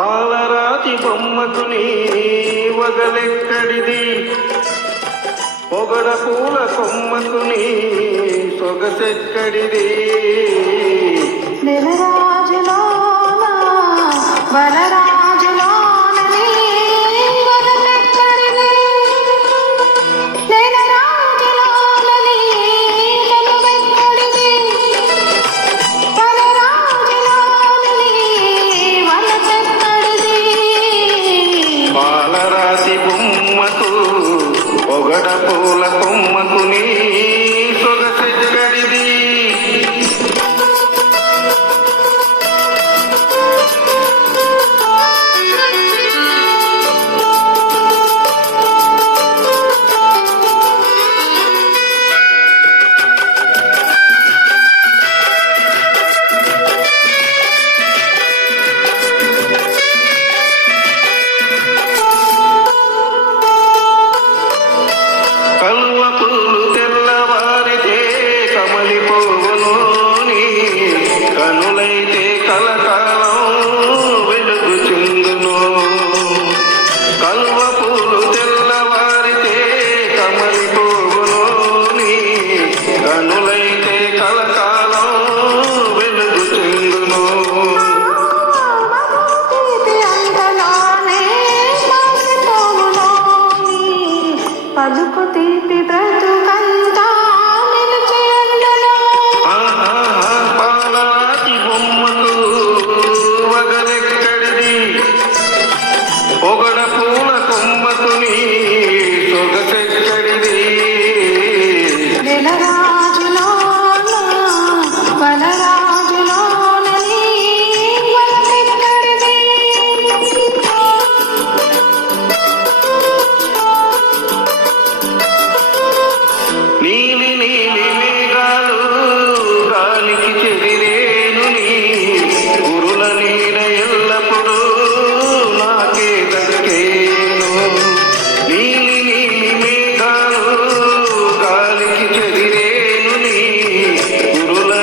పాలరాతి బొమ్మకు నీ వగలెక్కడిది? పొగడ పూల కొమ్మకు నీ సొగసెక్కడిది? పొగడ పూల కొమ్మకు నీ కమలిపోవును కనులైతే కలకాలం వెలుగుచుందును కల్వ పూలు తెల్లవారితే కమలిపో